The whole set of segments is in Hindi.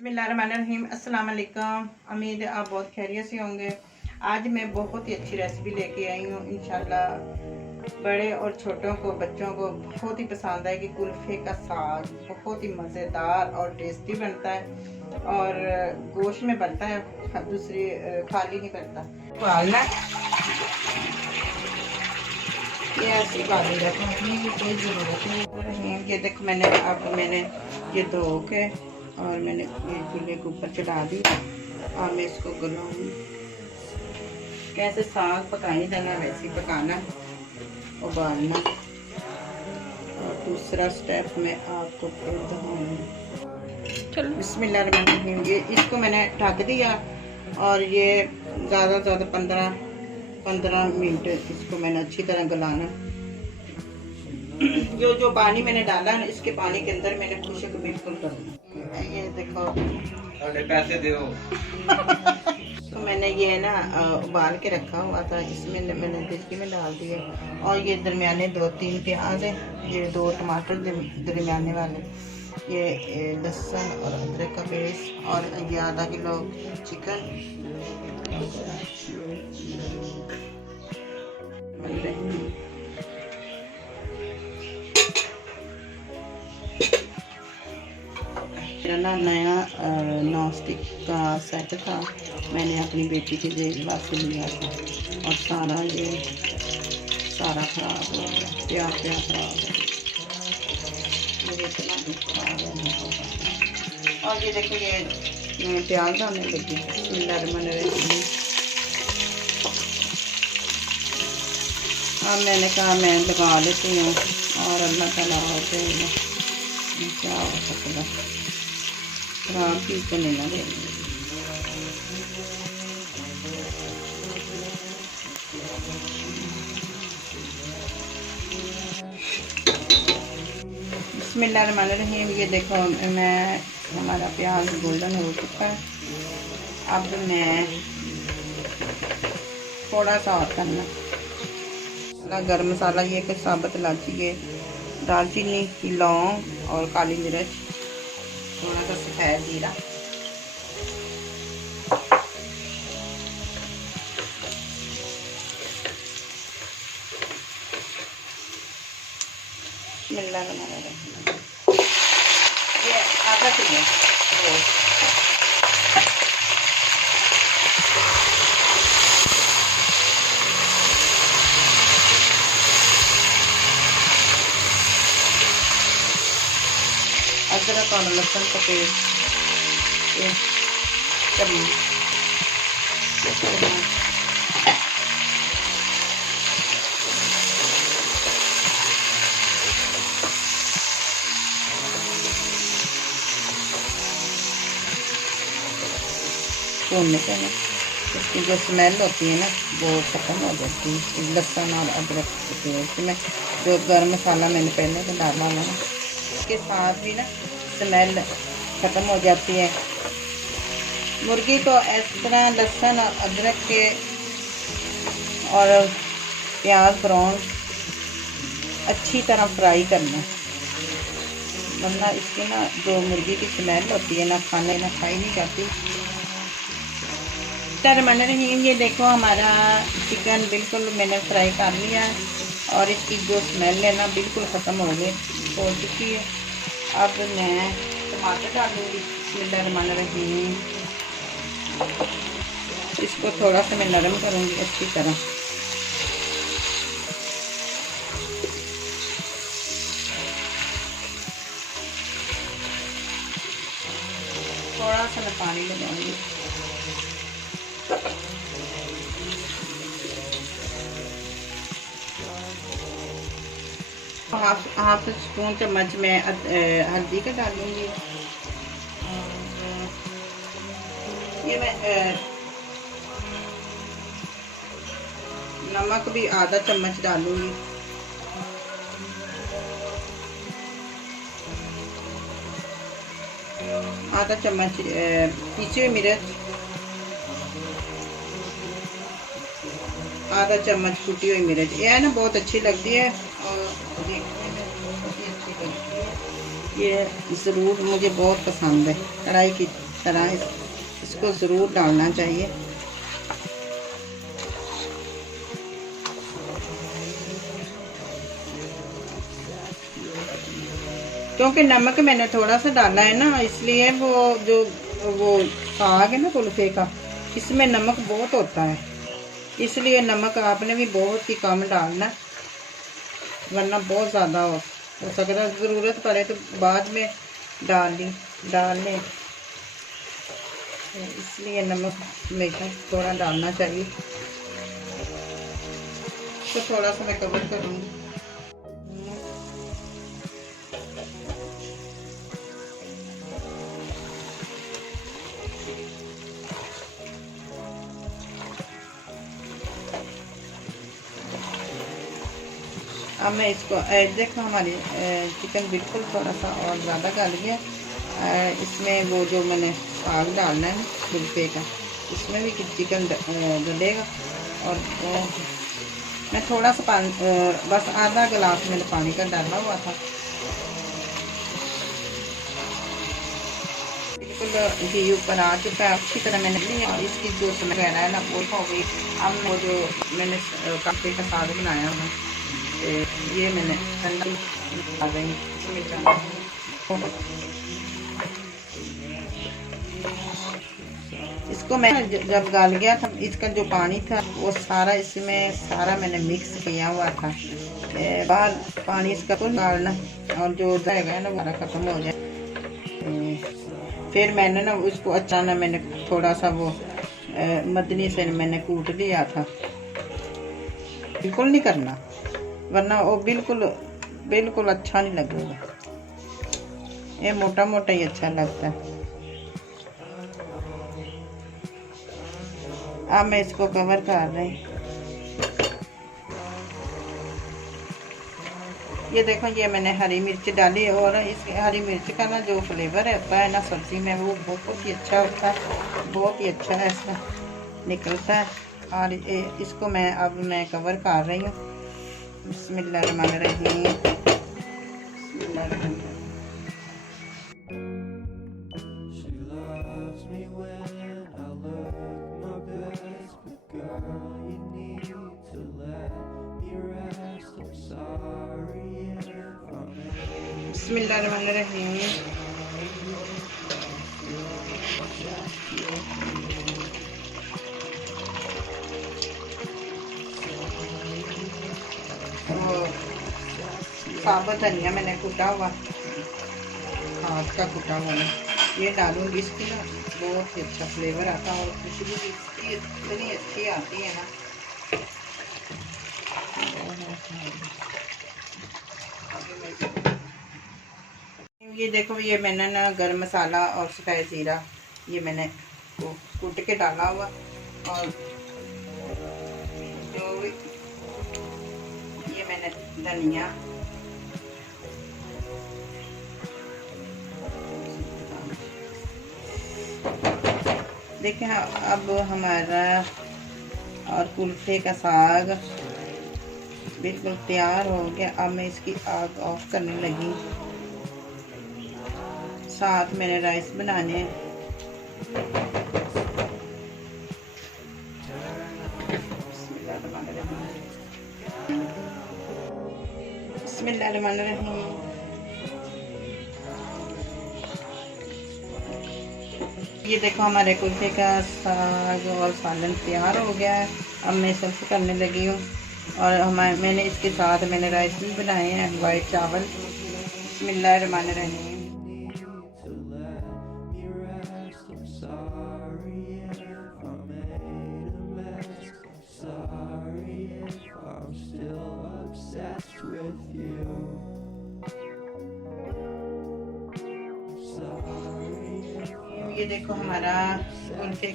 बिस्मिल्लाहिर्रहमानिर्रहीम। अस्सलाम वालेकुम। उम्मीद है आप बहुत खैरियत से होंगे। आज मैं बहुत ही अच्छी रेसिपी लेके आई हूँ। इंशाल्लाह बड़े और छोटों को, बच्चों को बहुत ही पसंद आएगी। कुल्फ़े का साग बहुत ही मज़ेदार और टेस्टी बनता है और गोश्त में बनता है, दूसरी खाली नहीं बनता। उबालना ये ऐसी उबाली रखने की कोई ज़रूरत नहीं। ये देखो मैंने ये धो के और मैंने ये चूल्हे के ऊपर चढ़ा दी और मैं इसको गलाऊंगी। कैसे साग पकाई जाना वैसे ही पकाना, उबालना। और दूसरा स्टेप मैं आपको फिर दिखाऊंगी। चलो बिस्मिल्लाहिर्रहमानिर्रहीम। ये इसको मैंने ढक दिया और ये ज़्यादा 15 मिनट इसको मैंने अच्छी तरह गलाना। जो पानी मैंने डाला ना, इसके पानी के अंदर मैंने खुशक बिल्कुल करना। ये देखो पैसे दो। तो मैंने ये ना उबाल के रखा हुआ था, इसमें मैंने देसी में डाल दिया। और ये दरमियाने 2-3 प्याज है, ये 2 टमाटर दरमियाने वाले, ये लहसुन और अदरक का पेस्ट, और ये आधा किलो चिकन। मेरा ना नया नॉन स्टिक का सेट था, मैंने अपनी बेटी के लिए वास्ते लिया था और सारा ख़राब हो गया, प्याज ख़राब हो गया, इतना भी ख़राब है। और ये देखो ये प्याज डालने लगी। अब मैंने कहा मैं लगा लेती हूँ और अल्लाह ताला होते हैं, क्या हो सकता, खराब चीज़ तो नहीं ना देंगे। बिस्मिल्लाहिर्रहमानिर्रहीम। ये देखो हमारा प्याज गोल्डन हो चुका है। अब मैं थोड़ा सा और करना गरम मसाला, ये कुछ साबुत इलायची, ये दालचीनी, लौंग और काली मिर्च, थोड़ा सा सफ़ेद जीरा। ये आधा किलो अदरक और लहसुन का पेस्ट, भूनने से ना इसकी जो स्मेल होती है ना वो ख़त्म हो जाती है। लहसुन और अदरक के पेस्ट में जो गरम मसाला मैंने पहले से डाला ना, इसके साथ भी ना स्मेल ख़त्म हो जाती है। मुर्गी को इस तरह लहसुन और अदरक के और प्याज ब्राउन अच्छी तरह फ्राई करना, वरना इसकी ना जो मुर्गी की स्मेल होती है ना खाई नहीं जाती। बिस्मिल्लाहिर्रहमानिर्रहीम। ये देखो हमारा चिकन बिल्कुल मैंने फ्राई कर लिया है और इसकी जो स्मेल है ना बिल्कुल ख़त्म हो चुकी है। अब मैं टमाटर डालूँगी। बिस्मिल्लाहिर्रहमानिर्रहीम। इसको थोड़ा सा मैं नरम करूँगी अच्छी तरह। थोड़ा सा मैं पानी लगाऊंगी। हाफ स्पून चम्मच में हल्दी का डालूंगी। ये मैं नमक भी आधा चम्मच डालूंगी। आधा चम्मच पीसी हुई मिर्च, आधा चम्मच कुटी हुई मिर्च। यह ना बहुत अच्छी लगती है और ये ज़रूर मुझे बहुत पसंद है। कढ़ाई की तरह इसको ज़रूर डालना चाहिए। क्योंकि नमक मैंने थोड़ा सा डाला है ना, इसलिए वो साग है ना कुल्फे का, इसमें नमक बहुत होता है, इसलिए नमक आपने भी बहुत ही कम डालना, वरना बहुत ज़्यादा हो सकता है। ज़रूरत पड़े तो बाद में डाल लें, इसलिए नमक हमेशा थोड़ा डालना चाहिए। तो थोड़ा सा मैं कवर करूँगी। अब मैं इसको देखो, हमारी चिकन बिल्कुल थोड़ा सा और ज़्यादा गल गया। इसमें वो जो मैंने साग डालना है कुल्फे का, इसमें भी चिकन डलेगा। और वो मैं थोड़ा सा पानी, बस आधा गिलास मैंने पानी का डाला हुआ था। बिल्कुल घी ऊपर आ चुका है अच्छी तरह। मैंने इसकी जो समय वगैरह है ना वो हो गई। अब वो जो मैंने कुल्फे का साग बनाया है, ये मैंने ठंडी आ गई। इसको मैं जब गाल गया था, इसका जो पानी था वो सारा इसमें सारा मैंने मिक्स किया हुआ था। बाहर पानी इसका कुछ डालना, और जो जाएगा ना वो ख़त्म हो जाए। फिर मैंने ना उसको अच्छा ना मैंने थोड़ा सा वो मदनी से मैंने कूट लिया था। बिल्कुल नहीं करना, वरना वो बिल्कुल अच्छा नहीं लगेगा। ये मोटा मोटा ही अच्छा लगता है। अब मैं इसको कवर कर रही। ये देखो, ये मैंने हरी मिर्च डाली, और इस हरी मिर्च का ना जो फ्लेवर होता है ना सब्ज़ी में, वो बहुत ही अच्छा होता है, बहुत ही अच्छा ऐसा निकलता है। और इसको अब मैं कवर कर रही हूँ। बिस्मिल्लाहिर्रहमानिर्रहीम। बिस्मिल्लाहिर्रहमानिर्रहीम। साबुत धनिया मैंने कूटा हुआ, हाथ का कूटा हुआ ये डालूंगी। इसकी ना बहुत ही अच्छा फ्लेवर आता है, और खुशबू भी इसकी इतनी अच्छी आती है ना। ये देखो, ये मैंने ना गरम मसाला और सफ़ेद ज़ीरा ये मैंने कूट के डाला हुआ, और जो ये मैंने धनिया, देखें अब हमारा और कुल्फे का साग बिल्कुल तैयार हो गया। अब मैं इसकी आग ऑफ करने लगी। साथ मैंने राइस बनाने हैं। बिस्मिल्लाहिर्रहमानिर्रहीम। ये देखो, हमारे कुल्फे का साग और सालन तैयार हो गया है। अब मैं सर्व करने लगी हूँ। और मैंने इसके साथ मैंने राइस भी बनाए हैं, वाइट चावल। बिस्मिल्लाहिर्रहमानिर्रहीम। ये देखो, हमारा कुल्फे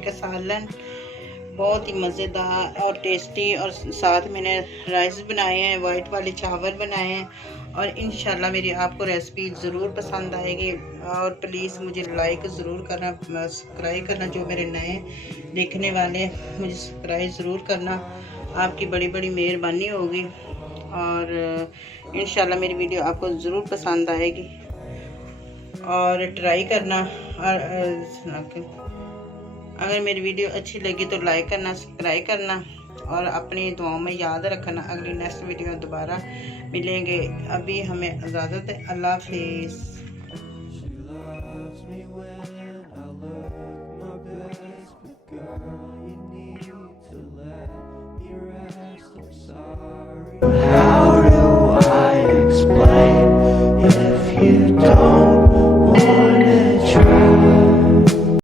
का सालन बहुत ही मज़ेदार और टेस्टी, और साथ मैंने राइस बनाए हैं, वाइट वाले चावल बनाए हैं। और इंशाल्लाह मेरी आपको रेसिपी ज़रूर पसंद आएगी। और प्लीज़ मुझे लाइक ज़रूर करना, सब्सक्राइब करना। जो मेरे नए देखने वाले मुझे सब्सक्राइब ज़रूर करना, आपकी बड़ी बड़ी मेहरबानी होगी। और इंशाल्लाह मेरी वीडियो आपको ज़रूर पसंद आएगी। और ट्राई करना। और अगर मेरी वीडियो अच्छी लगी तो लाइक करना, सब्सक्राइब करना और अपनी दुआओं में याद रखना। अगली नेक्स्ट वीडियो दोबारा मिलेंगे। अभी हमें इजाज़त है। अल्लाह हाफिज़।